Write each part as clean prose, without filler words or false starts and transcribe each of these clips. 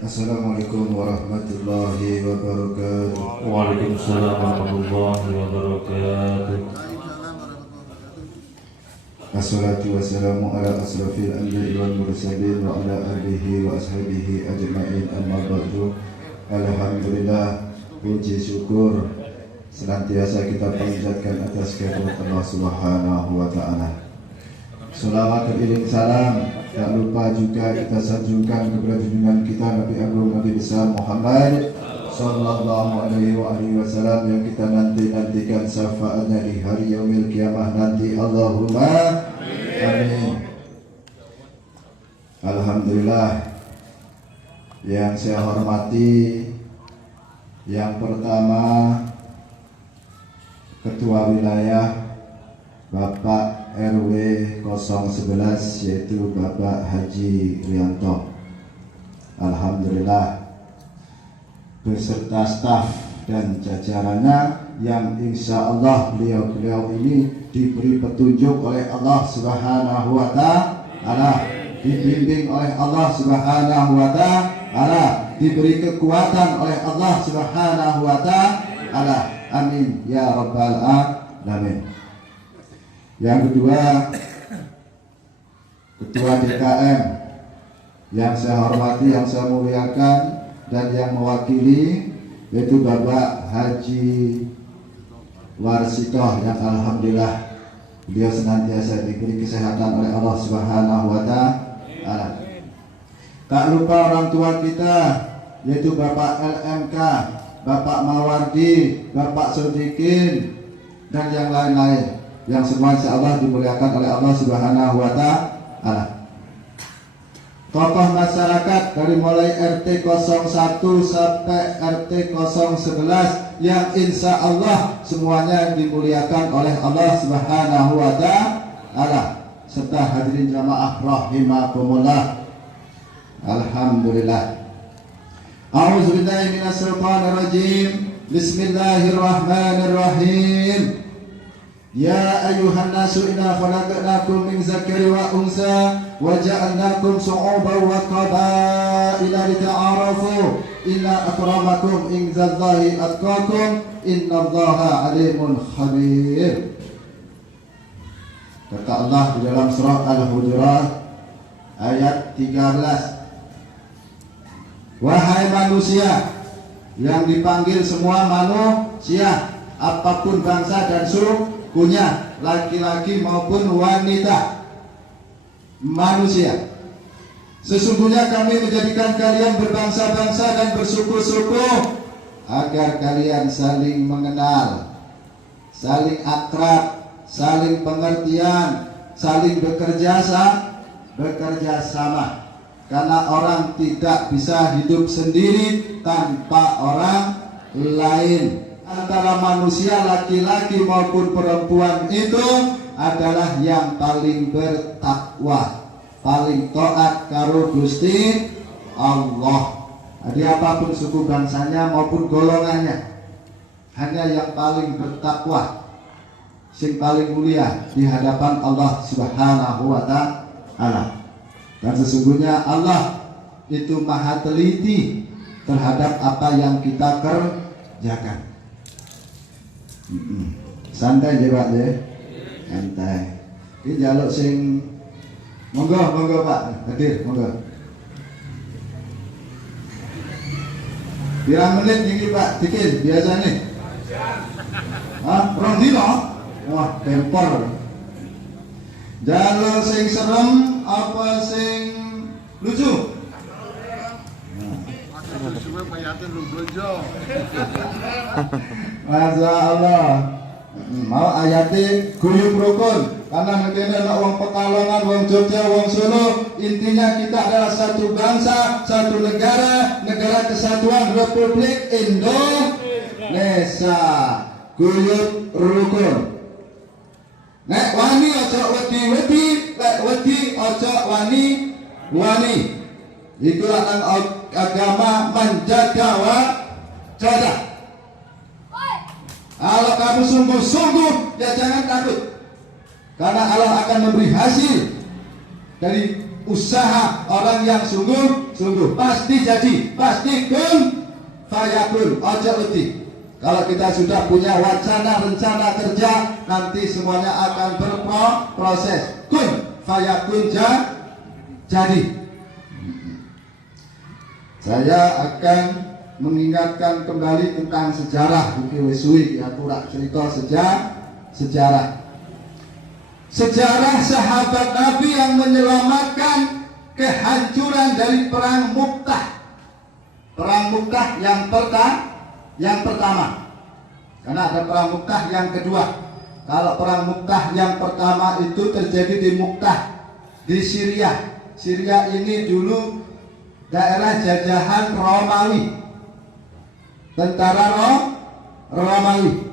Assalamualaikum warahmatullahi wabarakatuh. Waalaikumsalam warahmatullahi wabarakatuh. Assalatu wassalamu ala asrafil anbiya'i wal mursalin wa ala alihi wa ashabihi ajma'in, amma ba'du. Alhamdulillah, puji syukur senantiasa kita panjatkan atas kehadirat Allah Subhanahu wa taala. Salawat beriring salam tak lupa juga kita sanjungkan kepada junjungan kita Nabi Agung Nabi besar Muhammad sallallahu alaihi wasallam yang kita nantikan syafaatnya di hari yaumil kiamah nanti. Allahumma amin. Alhamdulillah, yang saya hormati yang pertama Ketua Wilayah Bapak RW 011 yaitu Bapak Haji Rianto. Alhamdulillah, beserta staf dan jajarannya yang insya Allah beliau ini diberi petunjuk oleh Allah Subhanahu wa taala, dibimbing oleh Allah Subhanahu wa taala, diberi kekuatan oleh Allah Subhanahu wa taala. Amin ya rabbal alamin. Yang kedua, Ketua DKM yang saya hormati, yang saya muliakan dan yang mewakili yaitu Bapak Haji Warsitoh yang alhamdulillah beliau senantiasa diberi kesehatan oleh Allah Subhanahu wa taala. Tak lupa orang tua kita yaitu Bapak LMK, Bapak Mawardi, Bapak Sodikin dan yang lain-lain yang semua insyaallah dimuliakan oleh Allah Subhanahu wa taala. Tokoh masyarakat dari mulai RT 01 sampai RT 011 yang insya Allah semuanya dimuliakan oleh Allah Subhanahu wa taala, serta hadirin jamaah rahimakumullah. Alhamdulillah. A'udzubillahi minasyaitonirrajim. Bismillahirrahmanirrahim. Ya ayuhan nasu inna khalaqnakum min zakari wa unsa wa ja'alnakum syu'uban wa qabaila lita'arafu inna akramakum indallahi atqakum innallaha alimun khabir. Kata Allah di dalam surah Al-Hujurat ayat 13, wahai manusia yang dipanggil semua manusia apapun bangsa dan sukunya, laki-laki maupun wanita manusia, sesungguhnya kami menjadikan kalian berbangsa-bangsa dan bersuku-suku agar kalian saling mengenal, saling akrab, saling pengertian, saling bekerja sama. Karena orang tidak bisa hidup sendiri tanpa orang lain. Antara manusia laki-laki maupun perempuan itu adalah yang paling bertakwa, paling taat karo Gusti Allah. Jadi apapun suku bangsanya maupun golongannya, hanya yang paling bertakwa, sing paling mulia di hadapan Allah Subhanahu wa taala. Dan sesungguhnya Allah itu maha teliti terhadap apa yang kita kerjakan. Santai je Pak je, santai. Ini jaluk sing monggo Pak, hadir monggo. Pirang menit iki Pak dikit biasa nih. Rong dino? Wah, tempor. Jaluk sing serem apa sing lucu? Masya Allah. Mau ayati guyub rukun, karena negara ada wong Pekalongan, wong Jogja, wong Solo. Intinya kita adalah satu bangsa, satu negara, negara kesatuan Republik Indonesia. Guyub rukun. Nek wani ojo wedi, lek wedi ojo wani. Itu agama menjaga wajah. Kalau kamu sungguh-sungguh, ya jangan takut, karena Allah akan memberi hasil dari usaha orang yang sungguh sungguh pasti jadi, pasti kun fayakun, ojo wedi. Kalau kita sudah punya wacana rencana kerja, nanti semuanya akan berproses. Kun fayakun jadi. Saya akan mengingatkan kembali tentang sejarah Buki Wesui, aturak cerita sejarah sahabat Nabi yang menyelamatkan kehancuran dari perang Mu'tah. Perang Mu'tah yang pertama. Karena ada perang Mu'tah yang kedua. Kalau perang Mu'tah yang pertama itu terjadi di Mu'tah, di Syria. Syria ini dulu daerah jajahan Romawi. Tentara Romawi.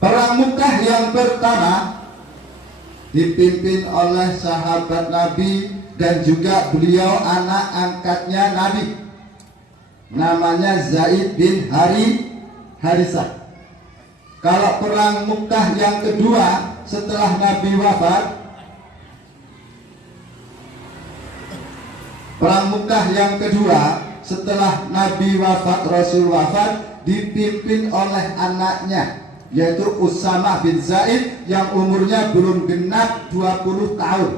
Perang Mu'tah yang pertama dipimpin oleh sahabat Nabi dan juga beliau anak angkatnya Nabi, namanya Zaid bin Harisah. Kalau perang Mu'tah yang kedua setelah Nabi wafat, perang Mu'tah yang kedua setelah Nabi wafat, Rasul wafat, dipimpin oleh anaknya, yaitu Usamah bin Zaid yang umurnya belum genap 20 tahun.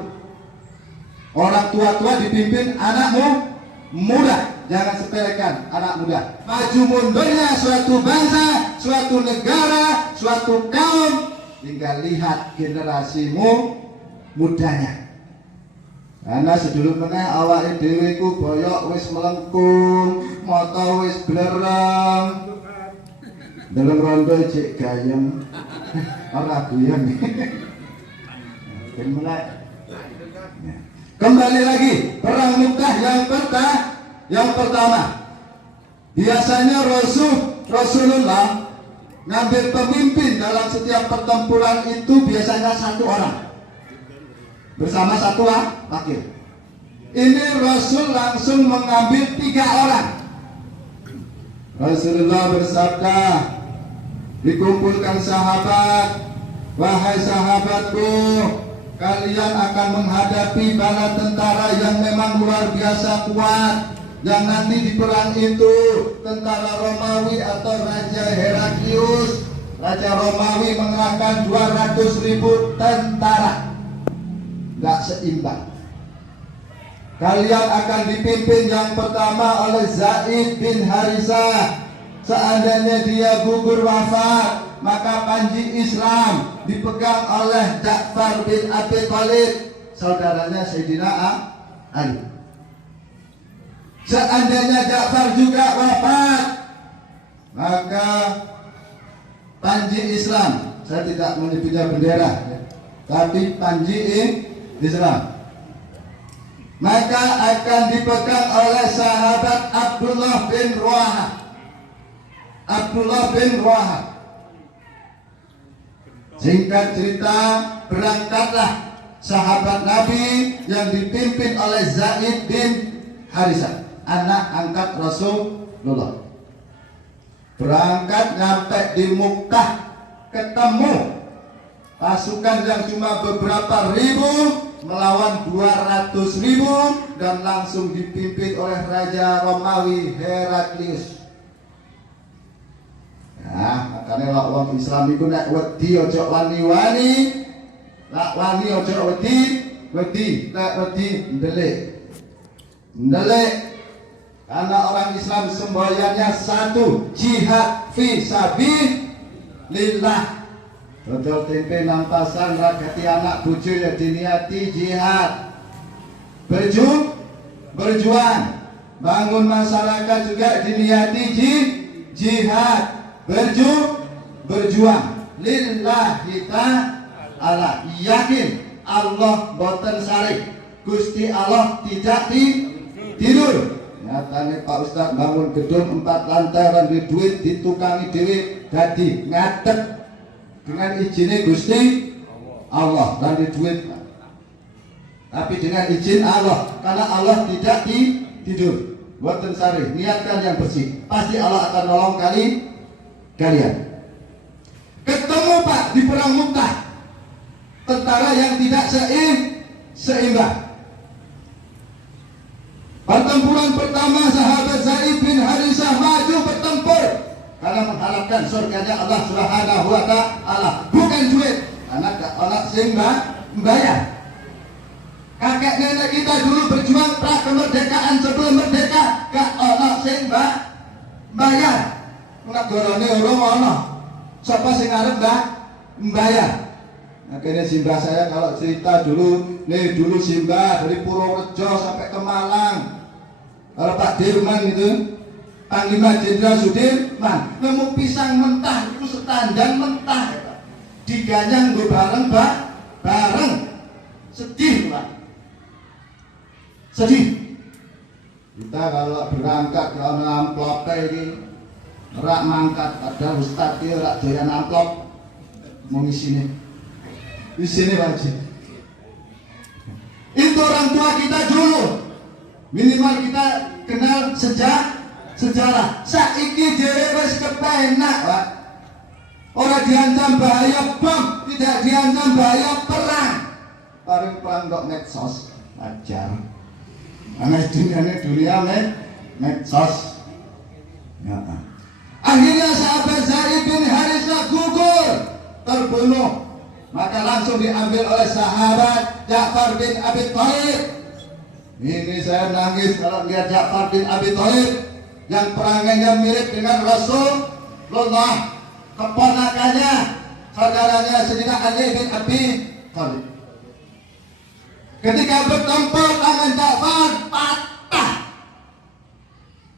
Orang tua-tua dipimpin anakmu muda, jangan sepelekan anak muda. Maju mundurnya suatu bangsa, suatu negara, suatu kaum, tinggal lihat generasimu mudanya. Karena sedulur meneh awake dhewe iku boyok wis melengkung, mata wis blereng. Dalam rondo cek gayeng. Ora guyon. Kembali lagi perang Mu'tah yang pertama. Biasanya Rasulullah ngambil pemimpin dalam setiap pertempuran itu biasanya satu orang bersama satu wakil. Ini Rasul langsung mengambil 3 orang. Rasulullah bersabda, dikumpulkan sahabat, wahai sahabatku, kalian akan menghadapi bala tentara yang memang luar biasa kuat, yang nanti di perang itu tentara Romawi atau Raja Heraklius, Raja Romawi mengerahkan 200.000 tentara. Gak seimbang. Kalian akan dipimpin yang pertama oleh Zaid bin Harisah. Seandainya dia gugur wafat, maka panji Islam dipegang oleh Ja'far bin Abi Thalib, saudaranya Sayyidina Ali. Seandainya Ja'far juga wafat, maka panji Islam, saya tidak menyebutnya bendera, tapi panji Islam, maka akan dipegang oleh sahabat Abdullah bin Rawaha. Singkat cerita, berangkatlah sahabat Nabi yang dipimpin oleh Zaid bin Harisah, anak angkat Rasulullah. Berangkat nyampe di Mu'tah, ketemu pasukan yang cuma beberapa ribu melawan 200.000 dan langsung dipimpin oleh Raja Romawi Heraklius. Nah, makanya lak wong Islam iku nek wedi aja wani-wani, lak wani aja wedi, nek wedi ndelik. Karena orang Islam semboyannya satu, jihad fi sabilillah. Betul tempe nampasan rakati anak bojo ya diniati jihad. Berjuang. Bangun masyarakat juga diniati jihad. Berjuang lillahi ta'ala. Yakin Allah boten sarik, Gusti Allah tidak tidur. Nyatane Pak Ustaz bangun gedung 4 lantai orang di duit ditukangi dhewe dadi ngadeg dengan izinnya Gusti Allah dan di duit, tapi dengan izin Allah, karena Allah tidak tidur. Boten sari, niatkan yang bersih, pasti Allah akan nolong kalian. Ketemu Pak di perang Mu'tah, tentara yang tidak seimbang. Pertempuran pertama sahabat Zaid bin Harisah maju bertempur karena mengharapkan surganya Allah Subhanahu wa taala, bukan duit. Anak sing bayar. Kakek nenek kita dulu berjuang pra kemerdekaan, sebelum merdeka gak ono sing bayar. Negarane urung ono. Sapa sing arep bayar? Akhirnya Simbah saya kalau cerita dulu, dulu Simbah dari Purworejo sampai ke Malang. Kalau Pak Dirman itu, Panglima Jenderal Sudirman, nemu pisang mentah itu setandan mentah, ya Pak. Diganyang gue bareng, sedih Pak, sedih. Kita kalau berangkat kalau amplop ini, rak mangkat, ada ustadz itu rak doyan amplop, mau ngisi di sini wajib. Itu orang tua kita dulu, minimal kita kenal sejarah. Saiki dhewe wis kepenak, Pak. Ora diancam bahaya bom, tidak diancam bahaya perang. Paling perang kok medsos, wajar. Karena dunia medsos. Ya. Akhirnya sahabat Zaid bin Harisah gugur, terbunuh. Maka langsung diambil oleh sahabat Ja'far bin Abi Thalib. Ini saya nangis kalau lihat Ja'far bin Abi Thalib yang perangainya mirip dengan Rasulullah, keponakannya, saudaranya Sayyidina Ali bin Abi Thalib. Ketika bertempur, tangan Ja'far patah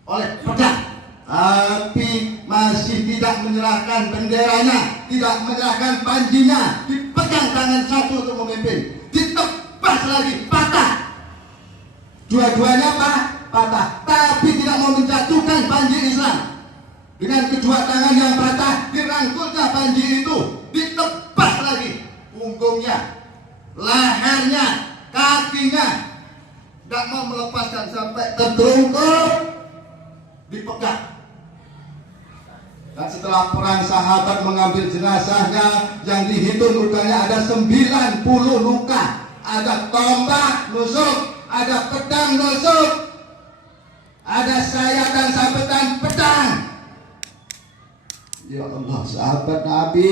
oleh pedang, tapi masih tidak menyerahkan benderanya, tidak menyerahkan panjinya, dipegang tangan satu untuk memimpin, ditebas lagi, patah. Dua-duanya patah, tapi tidak mau menjatuhkan panji Islam. Dengan kedua tangan yang patah, dirangkulnya panji itu, ditebas lagi punggungnya, lehernya, kakinya, tidak mau melepaskan sampai tertungkul, dipegang. Dan setelah perang sahabat mengambil jenazahnya yang dihitung lukanya ada 90 luka. Ada tombak nusuk, ada pedang nusuk, ada sayat dan sabetan pedang. Ya Allah, sahabat Nabi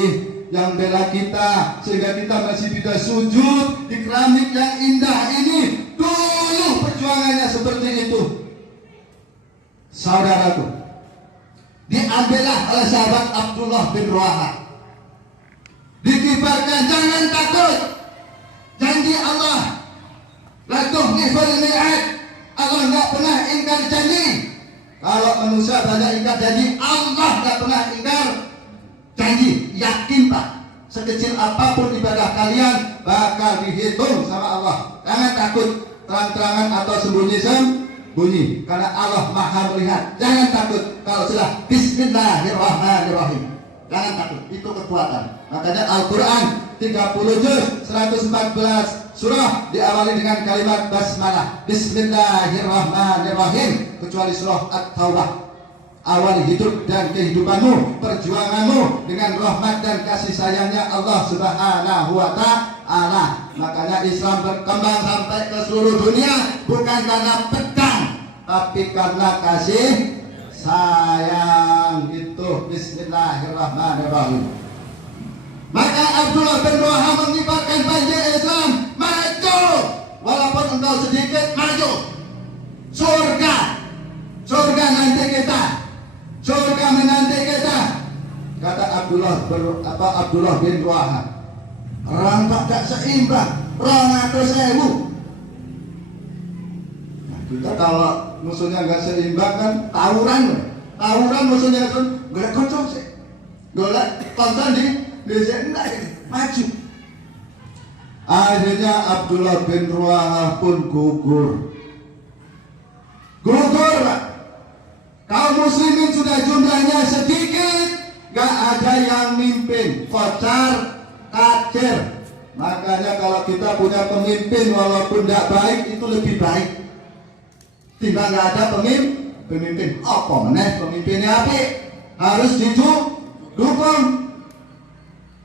yang bela kita sehingga kita masih bisa sujud di keramik yang indah ini. Dulu perjuangannya seperti itu. Saudaraku, diambillah oleh sahabat Abdullah bin Rawaha, dikibarkan, jangan takut, janji Allah, la tukhliful mi'ad, Allah nggak pernah ingkar janji. Kalau manusia banyak ingkar janji, Allah nggak pernah ingkar janji. Yakin Pak, sekecil apapun ibadah kalian bakal dihitung sama Allah. Jangan takut, terang-terangan atau sembunyi, karena Allah Maha melihat. Jangan takut kalau sudah Bismillahirrahmanirrahim. Jangan takut, itu kekuatan. Makanya Al-Quran 30 juz 114 surah diawali dengan kalimat basmalah, Bismillahirrahmanirrahim, kecuali surah At-Taubah. Awali hidup dan kehidupanmu, perjuanganmu dengan rahmat dan kasih sayangnya Allah Subhanahu wa ta'ala. Makanya Islam berkembang sampai ke seluruh dunia bukan karena pedang, tapi karena kasih sayang. Itu Bismillahirrahmanirrahim. Maka Abdullah bin Rawaha mengibarkan panji Islam, maju, walaupun engkau sedikit, maju. Surga nanti kita, surga menanti kita. Kata Abdullah bin Rawaha, rangkak tak seimbang, 200.000. Kita kalau musuhnya nggak seimbang kan tawuran musuhnya kan golek kocok sih, golek tonton di enggak ini maju. Akhirnya Abdullah bin Rawaha pun gugur Pak. Kaum muslimin sudah jumlahnya sedikit, gak ada yang mimpin, kocar kacir. Makanya kalau kita punya pemimpin walaupun tidak baik, itu lebih baik timbang gak ada pemimpin. Apa meneh pemimpinnya apik, harus didukung.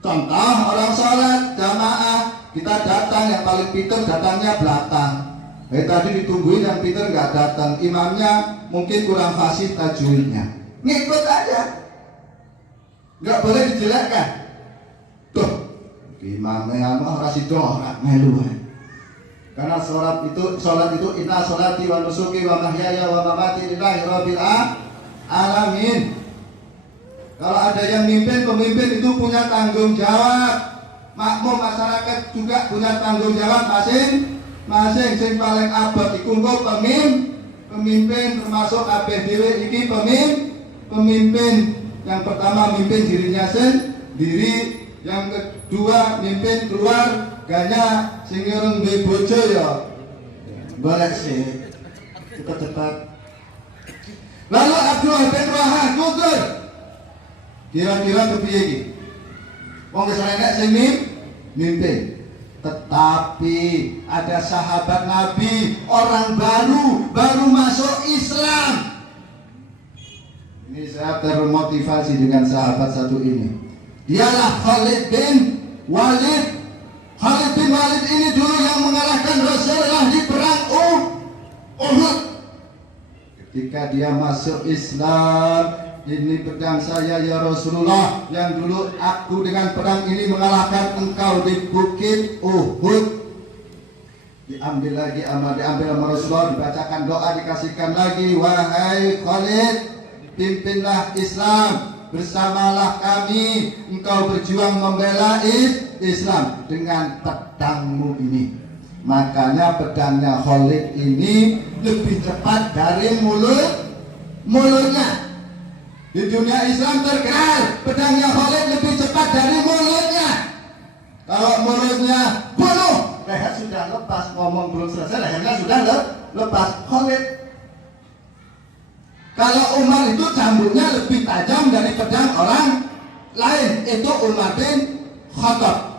Contoh orang sholat jamaah, kita datang yang paling pintar datangnya belakang, Tadi ditungguin yang Peter nggak datang, imamnya mungkin kurang fasih tajwidnya. Ngikut aja, nggak boleh dijelekkan. Tuh, imamnya orang sido orang melu. Karena sholat itu inna sholati wa nusuki wa mahyaya wa mamati lillahi rabbil alamin. Kalau ada yang mimpin, pemimpin itu punya tanggung jawab. Makmum masyarakat juga punya tanggung jawab masing-masing. Sing paling abot iku pemimpin termasuk kabeh dhewe iki pemimpin. Yang pertama mimpin dirinya sendiri, yang kedua mimpin keluarganya. Sing urung duwe bojo ya golek sih cepat-cepat. Lalu Abdullah bin Wahab gugur. Kira-kira kepiye iki? Wong wis enek sing mimpin. Tetapi ada sahabat Nabi, orang baru masuk Islam. Ini saya termotivasi dengan sahabat satu ini. Dialah Khalid bin Walid. Khalid bin Walid ini dulu yang mengalahkan Rasulullah di perang Uhud. Ketika dia masuk Islam, ini pedang saya ya Rasulullah, yang dulu aku dengan pedang ini mengalahkan engkau di bukit Uhud. Diambil sama Rasulullah, dibacakan doa, dikasihkan lagi, wahai Khalid, pimpinlah Islam, bersamalah kami, engkau berjuang membela Islam dengan pedangmu ini. Makanya pedangnya Khalid ini lebih cepat dari mulutnya. Di dunia Islam terkenal pedangnya Khalid lebih cepat dari mulutnya. Kalau mulutnya bunuh, leher sudah lepas, ngomong belum selesai, lehernya sudah lepas. Khalid. Kalau Umar itu cambuknya lebih tajam dari pedang orang lain, itu Umar bin Khattab.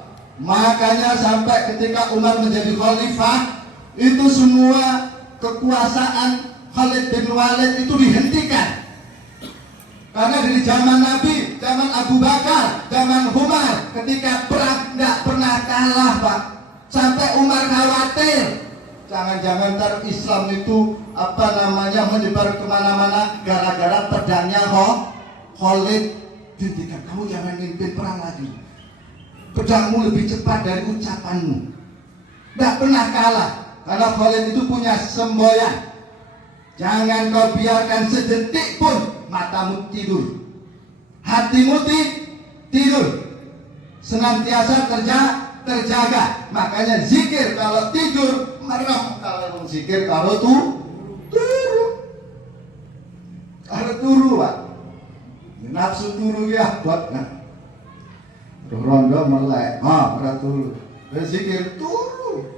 Makanya sampai ketika Umar menjadi khalifah, itu semua kekuasaan Khalid bin Walid itu dihentikan. Karena dari zaman Nabi, zaman Abu Bakar, zaman Umar, ketika perang nggak pernah kalah, Pak. Sampai Umar khawatir, jangan-jangan ntar Islam itu menyebar kemana-mana gara-gara pedangnya Khalid. Dihentikan, kamu jangan mimpin perang lagi. Pedangmu lebih cepat dari ucapanmu. Nggak pernah kalah, karena Khalid itu punya semboyan. Jangan kau biarkan sedetik pun matamu tidur, hatimu tidur, senantiasa terjaga. Makanya zikir kalau tidur merem, kalau zikir kalau turu, Pak. Nafsu turu ya buat kan. Rondo melek, turu. Zikir turu.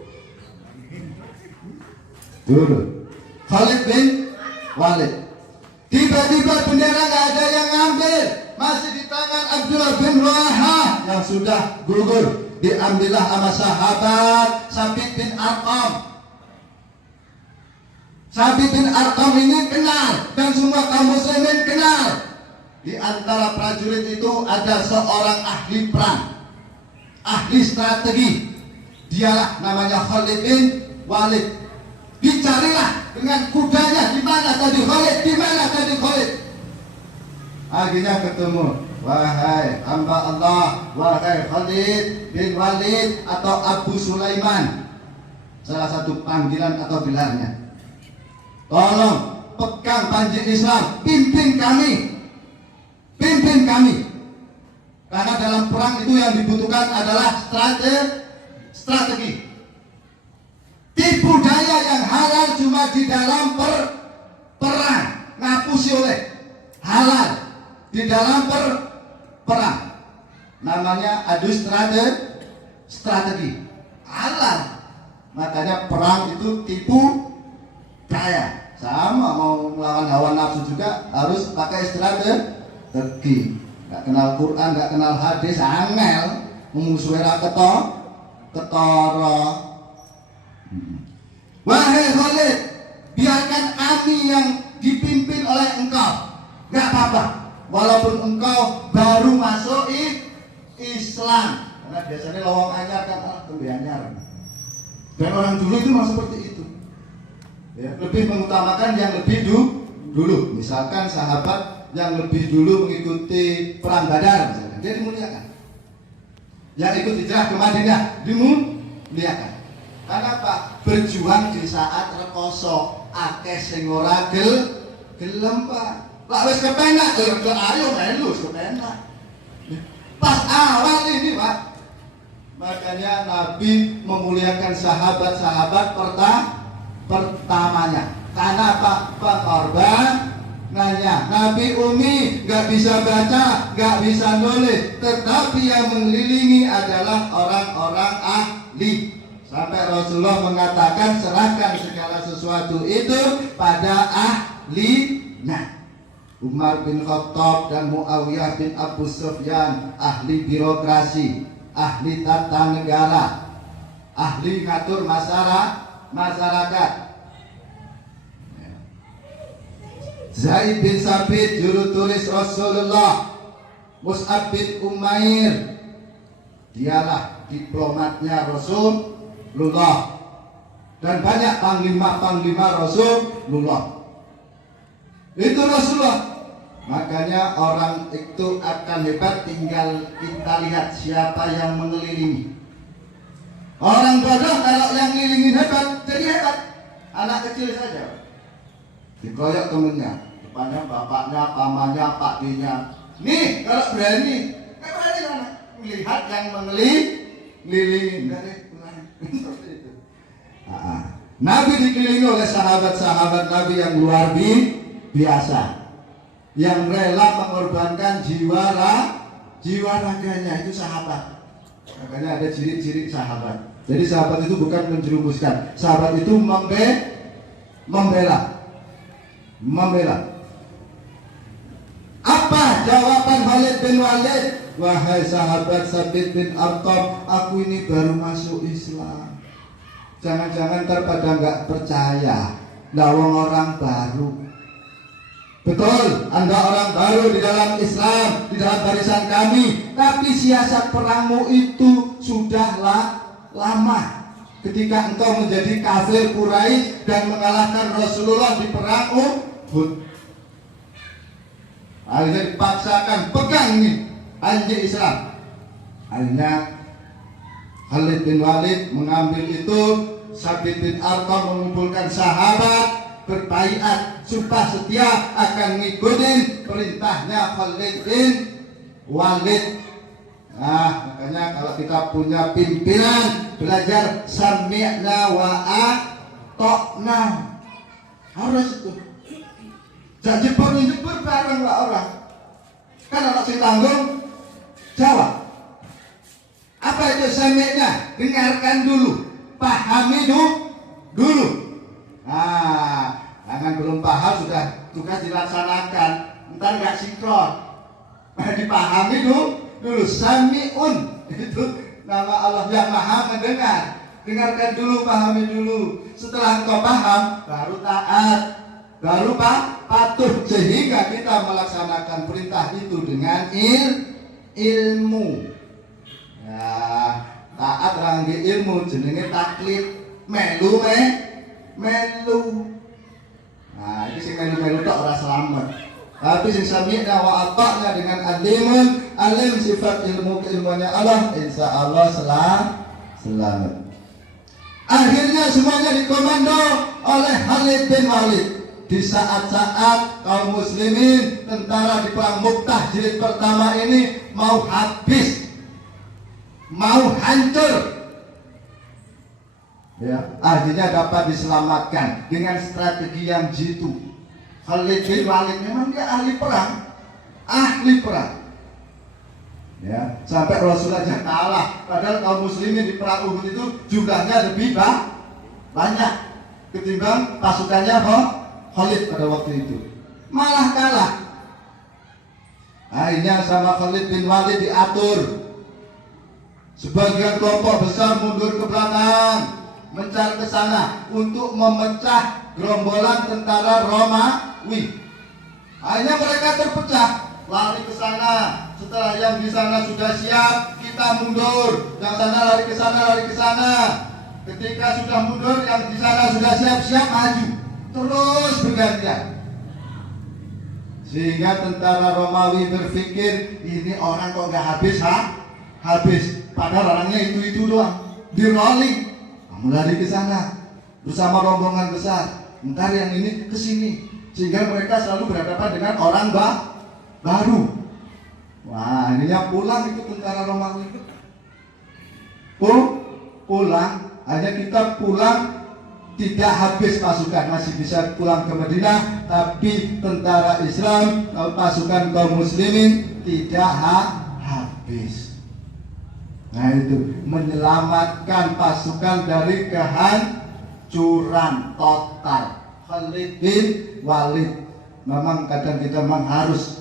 Khalid bin Walid. Tiba-tiba bendera nggak ada yang ngambil, masih di tangan Abdullah bin Wahab yang sudah gugur. Diambillah sama sahabat Sabit bin Arqam. Sabit bin Arqam ini kenal dan semua kaum muslimin kenal. Di antara prajurit itu ada seorang ahli perang, ahli strategi. Dialah namanya Khalid bin Walid. Dicarilah dengan kudanya, di mana tadi Khalid, di mana tadi Khalid. Akhirnya ketemu, wahai hamba Allah, wahai Khalid bin Walid atau Abu Sulaiman, salah satu panggilan atau gelarnya. Tolong pegang panji Islam, pimpin kami. Karena dalam perang itu yang dibutuhkan adalah strategi. Tipu daya yang halal cuma di dalam perang, ngapusi oleh halal di dalam perang. Namanya adu strategi halal. Makanya perang itu tipu daya. Sama mau melawan hawa nafsu juga harus pakai strategi. Gak kenal Quran, gak kenal hadis, angel memusuhera ketara. Wahai Khalid, biarkan kami yang dipimpin oleh engkau. Gak apa-apa, walaupun engkau baru masuk Islam. Karena biasanya lawang anyar kan tembe anyar. Dan orang dulu itu memang seperti itu. Ya, lebih mengutamakan yang lebih dulu. Misalkan sahabat yang lebih dulu mengikuti perang Badar, misalkan, dia dimuliakan. Yang ikut hijrah ke Madinah dimuliakan. Karena apa? Berjuang di saat rekoso, akeh sing ora gelem Pak. Lah wis kepenak, ayo melu kepenak. Pas awal ini Pak, makanya Nabi memuliakan sahabat-sahabat pertamanya. Karena Pak Korban nanya, Nabi Umi nggak bisa baca, nggak bisa nulis, tetapi yang mengelilingi adalah orang-orang ahli. Sampai Rasulullah mengatakan serahkan segala sesuatu itu pada ahlinya. Umar bin Khattab dan Muawiyah bin Abu Sufyan ahli birokrasi, ahli tata negara, ahli ngatur masyarakat. Zaid bin Sabit juru tulis Rasulullah, Mus'ab bin Umair dialah diplomatnya Rasulullah, dan banyak panglima-panglima Rasulullah. Itu Rasulullah. Makanya orang itu akan hebat, tinggal kita lihat siapa yang mengelilingi. Orang bodoh kalau yang ngelilingin hebat, jadi hebat. Anak kecil saja dikeroyok temennya, depannya bapaknya, pamannya, pakdinya. Nih kalau berani mana? Melihat yang mengelilingin dari seperti itu. Nabi dikelilingi oleh sahabat-sahabat Nabi yang luar biasa, yang rela mengorbankan jiwa raganya. Itu sahabat. Makanya ada ciri-ciri sahabat. Jadi sahabat itu bukan menjerumuskan, sahabat itu membela. Apa jawaban Khalid bin Walid? Wahai sahabat Sabit bin Arqam, aku ini baru masuk Islam. Jangan-jangan pada nggak percaya, lawang orang baru. Betul, Anda orang baru di dalam Islam, di dalam barisan kami. Tapi siasat perangmu itu sudahlah lama. Ketika engkau menjadi kafir Quraisy dan mengalahkan Rasulullah di perang Uhud, akhirnya dipaksakan pegang nih anjing Islam. Akhirnya Khalid bin Walid mengambil itu, Sabit bin Arqam mengumpulkan sahabat, berbaiat sumpah setia akan ngikutin perintahnya Khalid bin Walid. Nah, makanya kalau kita punya pimpinan, belajar sami'na wa ata'na. Harus itu. Jangan jebur bareng lah orang. Kan anak si tanggung jawab. Apa itu sami'na? Dengarkan dulu, pahami dulu. Nah, jangan belum paham sudah tugas dilaksanakan, entar nggak sinkron. Dipahami dulu. Sami'un itu nama Allah yang maha mendengar. Dengarkan dulu, pahami dulu. Setelah engkau paham, baru taat, baru patuh, sehingga kita melaksanakan perintah itu dengan ilmu. Ya, taat rangge ilmu jenenge taklid, melu. Nah, ini si melu tok ora selamat. Tapi sing sami'na wa ata'na dengan alim sifat ilmu keilmuannya Allah, insya Allah selamat. Akhirnya semuanya dikomando oleh Khalid bin Walid. Di saat-saat kaum muslimin, tentara di perang Mu'tah jilid pertama ini mau habis, mau hancur. Ya, akhirnya dapat diselamatkan dengan strategi yang jitu. Khalid bin Walid memang dia ahli perang. Ya, sampai Rasulullah aja kalah. Padahal kaum muslimin di perang Uhud itu jumlahnya lebih banyak ketimbang pasukannya Khalid pada waktu itu. Malah kalah. Akhirnya sama Khalid bin Walid diatur. Sebagian kelompok besar mundur ke belakang, mencari ke sana untuk memecah gerombolan tentara Romawi. Akhirnya mereka terpecah, lari ke sana. Setelah yang di sana sudah siap, kita mundur. Yang sana lari ke sana. Ketika sudah mundur, yang di sana sudah siap maju. terus bergantian. Sehingga tentara Romawi berpikir, ini orang kok nggak habis, habis. Padahal orangnya itu doang. Di rolling, kamu lari ke sana bersama rombongan besar. Ntar yang ini ke sini. Sehingga mereka selalu berhadapan dengan orang baru. Wah, ininya pulang itu tentara Romawi itu. Pulang, hanya kita pulang tidak habis pasukan, masih bisa pulang ke Madinah, tapi tentara Islam, pasukan kaum muslimin tidak habis. Nah itu menyelamatkan pasukan dari kehancuran total. Khalid bin Walid. Memang kadang kita memang harus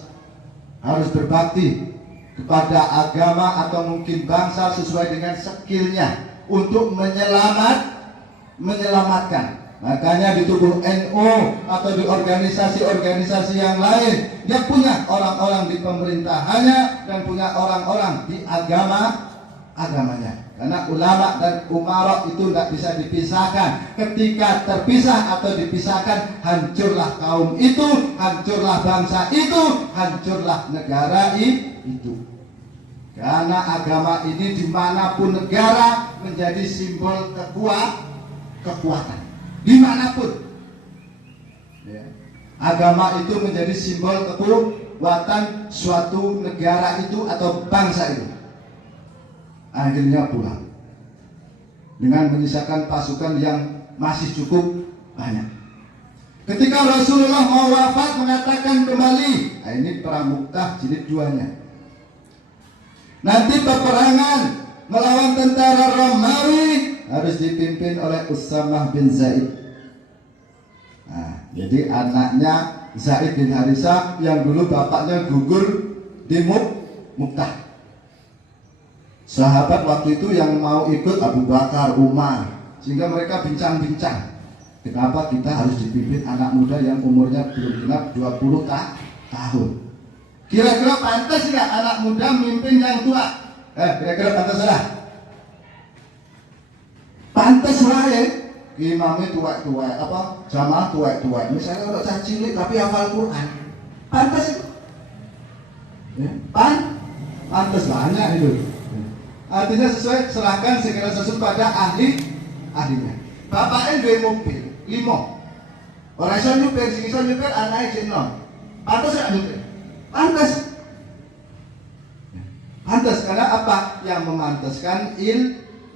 berbakti kepada agama atau mungkin bangsa sesuai dengan skillnya untuk menyelamatkan. Makanya di tubuh NU atau di organisasi-organisasi yang lain, dia punya orang-orang di pemerintahannya dan punya orang-orang di agamanya. Karena ulama dan umara itu tidak bisa dipisahkan. Ketika terpisah atau dipisahkan, hancurlah kaum itu, hancurlah bangsa itu, hancurlah negara itu. Karena agama ini dimanapun negara menjadi simbol kekuatan. Dimanapun ya. Agama itu menjadi simbol kekuatan suatu negara itu atau bangsa itu. Akhirnya pulang dengan menyisakan pasukan yang masih cukup banyak. Ketika Rasulullah mau wafat mengatakan kembali, nah ini perang Mu'tah jilid 2-nya. Nanti peperangan melawan tentara Romawi harus dipimpin oleh Usamah bin Zaid. Nah, jadi anaknya Zaid bin Harisah yang dulu bapaknya gugur di Mu'tah. Sahabat waktu itu yang mau ikut Abu Bakar, Umar, sehingga mereka bincang-bincang, kenapa kita harus dipimpin anak muda yang umurnya belum genap 20 tahun. Kira-kira pantas nggak anak muda mimpin yang tua? Kira-kira pantas lah? Pantas lah ya. Imamnya tua-tua, jamaah tua-tua. Misalnya kalau cah cilik tapi hafal Quran, pantas itu? Ya, pantas banyak itu. Artinya sesuai, serahkan segala sesuatu pada ahlinya. Bapaknya dua mobil, 5. Orang iso nyupir, sing iso nyupir anaknya jenong. Pantas nggak nyupir? Pantas. Pantas karena apa? Yang memantaskan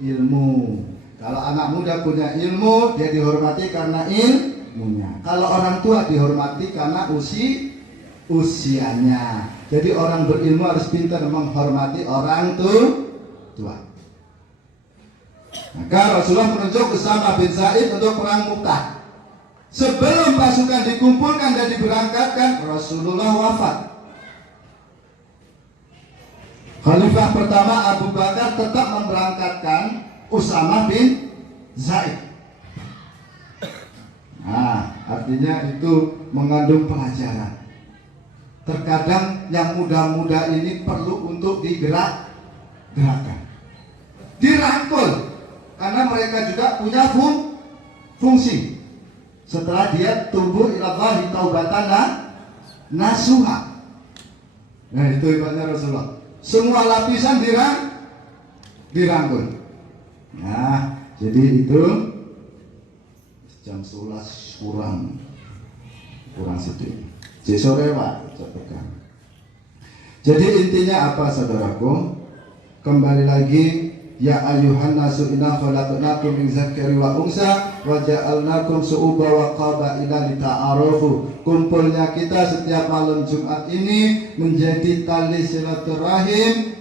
ilmu. Kalau anak muda punya ilmu, dia dihormati karena ilmunya. Kalau orang tua dihormati karena usianya. Jadi orang berilmu harus pintar menghormati orang tua. Maka Rasulullah menunjuk Usamah bin Zaid untuk perang Mu'tah. Sebelum pasukan dikumpulkan dan diberangkatkan, Rasulullah wafat. Khalifah pertama Abu Bakar tetap memberangkatkan Usamah bin Zaid. Nah, artinya itu mengandung pelajaran. Terkadang yang muda-muda ini perlu untuk digerakkan, dirangkul, karena mereka juga punya fungsi. Setelah dia tumbuh ilallahi taubatan nasuha. Nah itu hebatnya Rasulullah. Semua lapisan dirangkul. Nah jadi itu jam 11 kurang sedikit. Jadi sore Pak, pegang. Jadi intinya apa saudaraku? Kembali lagi, ya ayuhan nasu inna khalaqnakum min dzakari wa unsa wa ja'alnakum syu'uba wa qabaila lita'arafu. Kumpulnya kita setiap malam Jumat ini menjadi tali silaturahim,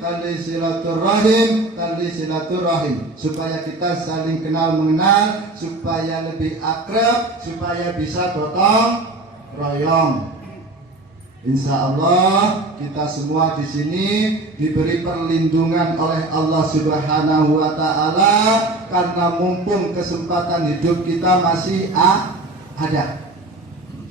supaya kita saling kenal mengenal, supaya lebih akrab, supaya bisa gotong royong. Insya Allah kita semua di sini diberi perlindungan oleh Allah Subhanahu wa Ta'ala, karena mumpung kesempatan hidup kita masih ada.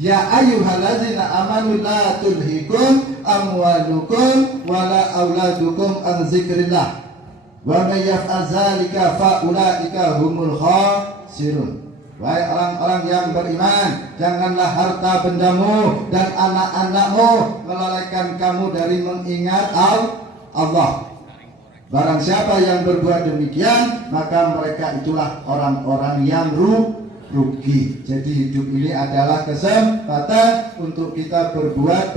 Ya ayyuhallazina amanu la tulhikum amwalukum wala auladukum an zikrillah wa may yaf'al dzalika fa ulaika humul khasirun. Wahai orang-orang yang beriman, janganlah harta bendamu dan anak-anakmu melalaikan kamu dari mengingat Allah. Barang siapa yang berbuat demikian, maka mereka itulah orang-orang yang rugi. Jadi hidup ini adalah kesempatan untuk kita berbuat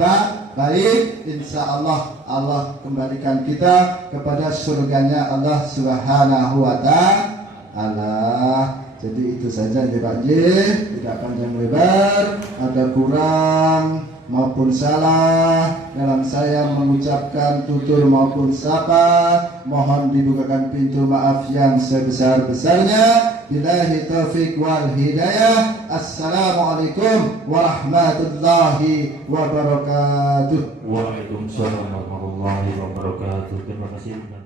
baik. Insya Allah, Allah kembalikan kita kepada surganya Allah Subhanahu wa Ta'ala. Jadi itu saja ya Pak J, tidak panjang lebar, ada kurang maupun salah dalam saya mengucapkan tutur maupun sapa, mohon dibukakan pintu maaf yang sebesar-besarnya. Billahi taufiq wal hidayah. Assalamualaikum warahmatullahi wabarakatuh. Waalaikumsalam warahmatullahi wabarakatuh. Terima kasih.